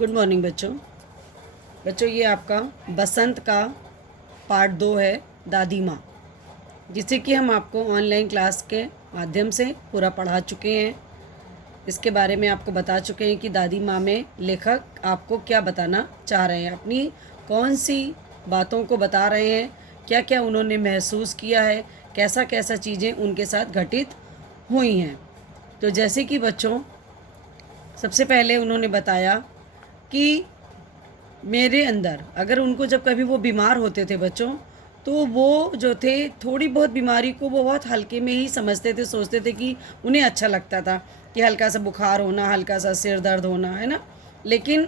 Good morning बच्चों। ये आपका बसंत का पार्ट 2 है, दादी माँ, जिसे कि हम आपको ऑनलाइन क्लास के माध्यम से पूरा पढ़ा चुके हैं। इसके बारे में आपको बता चुके हैं कि दादी माँ में लेखक आपको क्या बताना चाह रहे हैं, अपनी कौन सी बातों को बता रहे हैं, क्या क्या उन्होंने महसूस किया है, कैसा कैसा चीज़ें उनके साथ घटित हुई हैं। तो जैसे कि बच्चों, सबसे पहले उन्होंने बताया कि मेरे अंदर, अगर उनको जब कभी वो बीमार होते थे बच्चों, तो वो जो थे थोड़ी बहुत बीमारी को वो बहुत हल्के में ही समझते थे, सोचते थे कि उन्हें अच्छा लगता था कि हल्का सा बुखार होना, हल्का सा सिर दर्द होना, है ना। लेकिन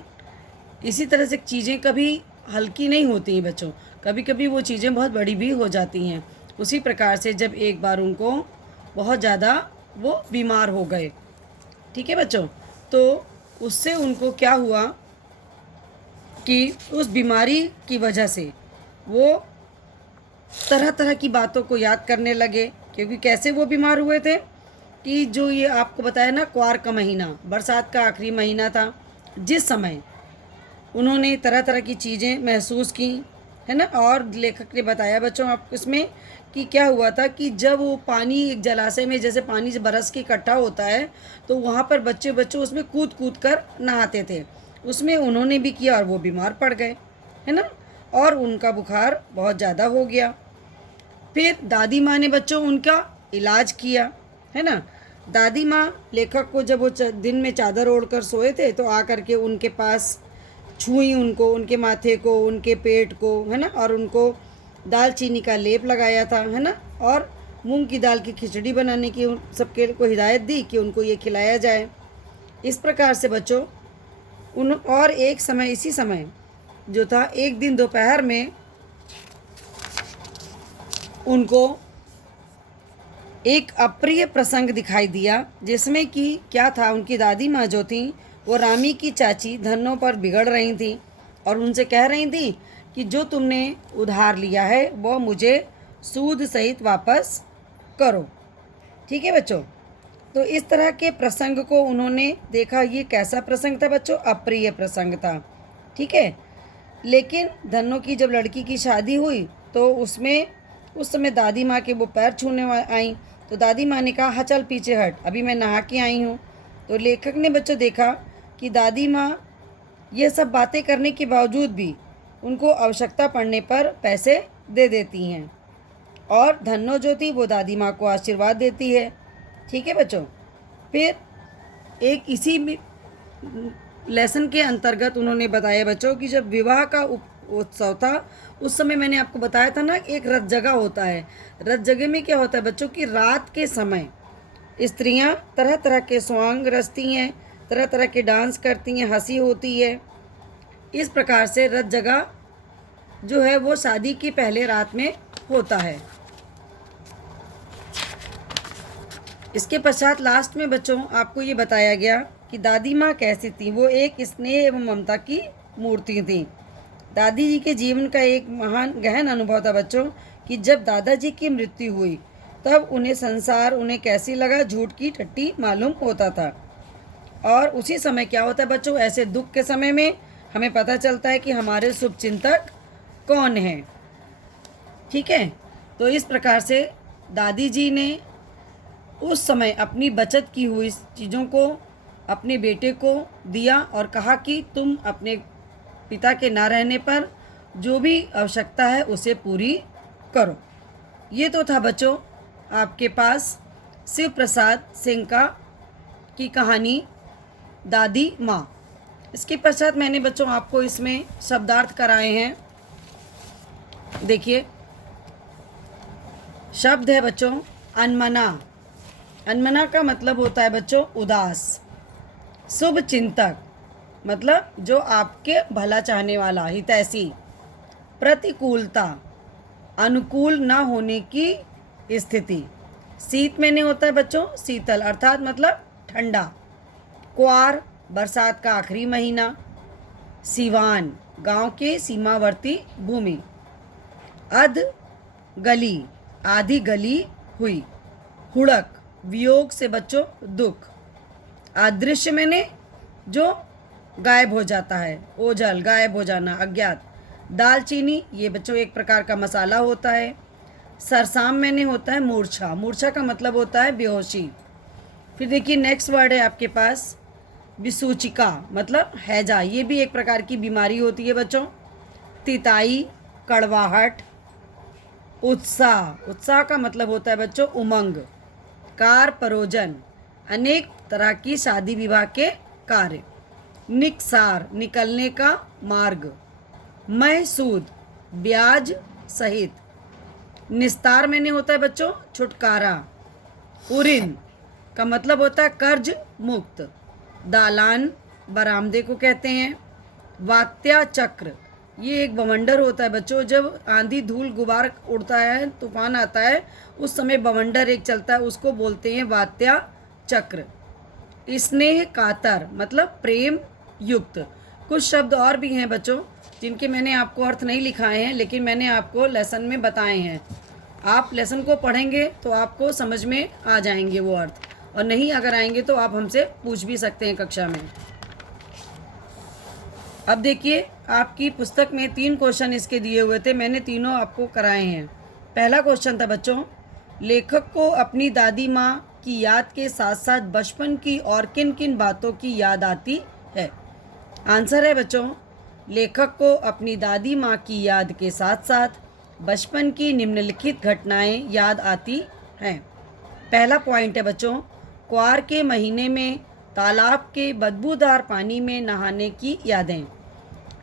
इसी तरह से चीज़ें कभी हल्की नहीं होती हैं बच्चों, कभी कभी वो चीज़ें बहुत बड़ी भी हो जाती हैं। उसी प्रकार से जब एक बार उनको बहुत ज़्यादा वो बीमार हो गए, ठीक है बच्चों, तो उससे उनको क्या हुआ कि उस बीमारी की वजह से वो तरह तरह की बातों को याद करने लगे। क्योंकि कैसे वो बीमार हुए थे कि जो ये आपको बताया ना, क्वार का महीना, बरसात का आखिरी महीना था, जिस समय उन्होंने तरह तरह की चीज़ें महसूस की, है ना। और लेखक ने बताया बच्चों आपको इसमें कि क्या हुआ था कि जब वो पानी एक जलाशय में, जैसे पानी बरस के इकट्ठा होता है, तो वहाँ पर बच्चे उसमें कूद कूद कर नहाते थे। उसमें उन्होंने भी किया और वो बीमार पड़ गए, है ना, और उनका बुखार बहुत ज़्यादा हो गया। फिर दादी माँ ने बच्चों उनका इलाज किया, है ना। दादी माँ लेखक को जब वो दिन में चादर ओढ़कर सोए थे, तो आकर के उनके पास छुई, उनको, उनके माथे को, उनके पेट को, है ना, और उनको दालचीनी का लेप लगाया था, है ना, और मूंग की दाल की खिचड़ी बनाने की सबके को हिदायत दी कि उनको ये खिलाया जाए। इस प्रकार से बच्चों और एक समय, इसी समय जो था, एक दिन दोपहर में उनको एक अप्रिय प्रसंग दिखाई दिया, जिसमें कि क्या था, उनकी दादी माँ जो थी वो रामी की चाची धनों पर बिगड़ रही थी और उनसे कह रही थी कि जो तुमने उधार लिया है वो मुझे सूद सहित वापस करो। ठीक है बच्चों, तो इस तरह के प्रसंग को उन्होंने देखा। ये कैसा प्रसंग था बच्चों? अप्रिय प्रसंग था, ठीक है। लेकिन धन्नो की जब लड़की की शादी हुई, तो उसमें उस समय दादी माँ के वो पैर छूने आई, तो दादी माँ ने कहा, हाँ चल पीछे हट, अभी मैं नहा के आई हूँ। तो लेखक ने बच्चों देखा कि दादी माँ ये सब बातें करने के बावजूद भी उनको आवश्यकता पड़ने पर पैसे दे देती हैं, और धन्नो जो थी वो दादी माँ को आशीर्वाद देती है। ठीक है बच्चों, फिर एक इसी लेसन के अंतर्गत उन्होंने बताया बच्चों कि जब विवाह का उत्सव था, उस समय मैंने आपको बताया था ना, एक रथ जगह होता है। रथ जगह में क्या होता है बच्चों कि रात के समय स्त्रियां तरह तरह के सॉन्ग रचती हैं, तरह तरह के डांस करती हैं, हंसी होती है। इस प्रकार से रथ जगह जो है वो शादी की पहले रात में होता है। इसके पश्चात लास्ट में बच्चों आपको ये बताया गया कि दादी माँ कैसी थी। वो एक स्नेह एवं ममता की मूर्ति थी। दादी जी के जीवन का एक महान गहन अनुभव था बच्चों कि जब दादाजी की मृत्यु हुई, तब उन्हें संसार उन्हें कैसी लगा, झूठ की टट्टी मालूम होता था। और उसी समय क्या होता है बच्चों, ऐसे दुख के समय में हमें पता चलता है कि हमारे शुभ चिंतक कौन हैं। ठीक है, तो इस प्रकार से दादी जी ने उस समय अपनी बचत की हुई चीज़ों को अपने बेटे को दिया और कहा कि तुम अपने पिता के ना रहने पर जो भी आवश्यकता है उसे पूरी करो। ये तो था बच्चों आपके पास शिव प्रसाद सिंह की कहानी दादी माँ। इसके पश्चात मैंने बच्चों आपको इसमें शब्दार्थ कराए हैं। देखिए, शब्द है बच्चों अनमना। अनमना का मतलब होता है बच्चों उदास। शुभ चिंतक मतलब जो आपके भला चाहने वाला, हितैषी। प्रतिकूलता, अनुकूल ना होने की स्थिति। शीत में नहीं होता है बच्चों शीतल, अर्थात मतलब ठंडा। क्वार, बरसात का आखिरी महीना। सिवान, गांव के सीमावर्ती भूमि। अध, गली, आधी गली हुई। हुड़क, वियोग से बच्चों दुख। अदृश्य मैंने जो गायब हो जाता है, ओझल गायब हो जाना, अज्ञात। दालचीनी ये बच्चों एक प्रकार का मसाला होता है। सरसाम मैंने होता है मूर्छा, मूर्छा का मतलब होता है बेहोशी। फिर देखिए नेक्स्ट वर्ड है आपके पास विसूचिका, मतलब हैजा, ये भी एक प्रकार की बीमारी होती है बच्चों। तिताई, कड़वाहट। उत्साह, उत्साह का मतलब होता है बच्चों उमंग। कार परोजन, अनेक तरह की शादी विवाह के कार्य। निकसार, निकलने का मार्ग। महसूद, ब्याज सहित। निस्तार मैंने होता है बच्चों छुटकारा। उरिन का मतलब होता है कर्ज मुक्त। दालान, बरामदे को कहते हैं। वात्या चक्र, ये एक बवंडर होता है बच्चों, जब आंधी धूल गुबार उड़ता है, तूफान आता है, उस समय बवंडर एक चलता है, उसको बोलते हैं वात्या चक्र। स्नेह कातर मतलब प्रेम युक्त। कुछ शब्द और भी हैं बच्चों जिनके मैंने आपको अर्थ नहीं लिखाए हैं, लेकिन मैंने आपको लेसन में बताए हैं। आप लेसन को पढ़ेंगे तो आपको समझ में आ जाएंगे वो अर्थ, और नहीं अगर आएंगे तो आप हमसे पूछ भी सकते हैं कक्षा में। अब देखिए आपकी पुस्तक में 3 क्वेश्चन इसके दिए हुए थे, मैंने तीनों आपको कराए हैं। पहला क्वेश्चन था बच्चों, लेखक को अपनी दादी माँ की याद के साथ साथ बचपन की और किन किन बातों की याद आती है। आंसर है बच्चों, लेखक को अपनी दादी माँ की याद के साथ साथ बचपन की निम्नलिखित घटनाएं याद आती हैं। पहला पॉइंट है बच्चों, क्वार के महीने में तालाब के बदबूदार पानी में नहाने की यादें।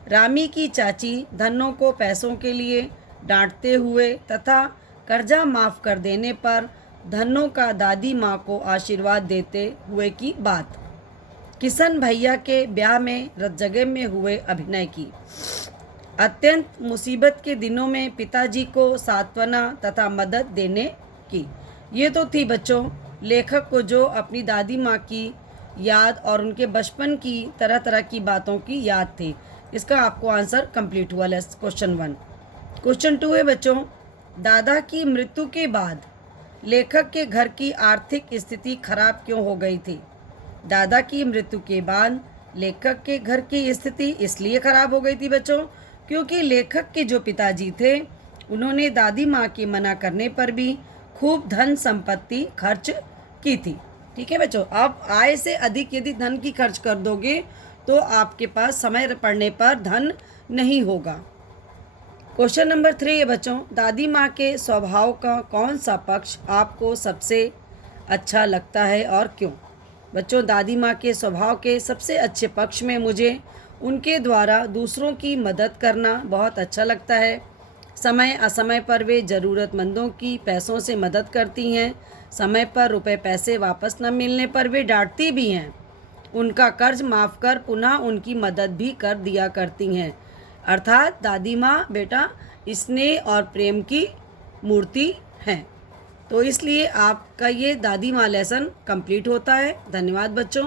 रामी की चाची धन्नो को पैसों के लिए डांटते हुए तथा कर्जा माफ़ कर देने पर धन्नो का दादी माँ को आशीर्वाद देते हुए की बात। किशन भैया के ब्याह में रतजगे में हुए अभिनय की। अत्यंत मुसीबत के दिनों में पिताजी को सांत्वना तथा मदद देने की। ये तो थी बच्चों लेखक को जो अपनी दादी माँ की याद और उनके बचपन की तरह तरह की बातों की याद थी। इसका आपको आंसर कंप्लीट हुआ क्वेश्चन 1। क्वेश्चन 2 है बच्चों, दादा की मृत्यु के बाद लेखक के घर की आर्थिक स्थिति खराब क्यों हो गई थी। दादा की मृत्यु के बाद लेखक के घर की स्थिति इसलिए खराब हो गई थी बच्चों क्योंकि लेखक के जो पिताजी थे उन्होंने दादी माँ के मना करने पर भी खूब धन संपत्ति खर्च की थी। ठीक है बच्चों, आप आय से अधिक यदि धन की खर्च कर दोगे तो आपके पास समय पड़ने पर धन नहीं होगा। क्वेश्चन नंबर 3 है बच्चों, दादी माँ के स्वभाव का कौन सा पक्ष आपको सबसे अच्छा लगता है और क्यों। बच्चों, दादी माँ के स्वभाव के सबसे अच्छे पक्ष में मुझे उनके द्वारा दूसरों की मदद करना बहुत अच्छा लगता है। समय असमय पर वे ज़रूरतमंदों की पैसों से मदद करती हैं। समय पर रुपए पैसे वापस न मिलने पर वे डांटती भी हैं। उनका कर्ज माफ़ कर पुनः उनकी मदद भी कर दिया करती हैं। अर्थात दादी माँ बेटा स्नेह और प्रेम की मूर्ति हैं। तो इसलिए आपका ये दादी माँ लेसन कंप्लीट होता है। धन्यवाद बच्चों।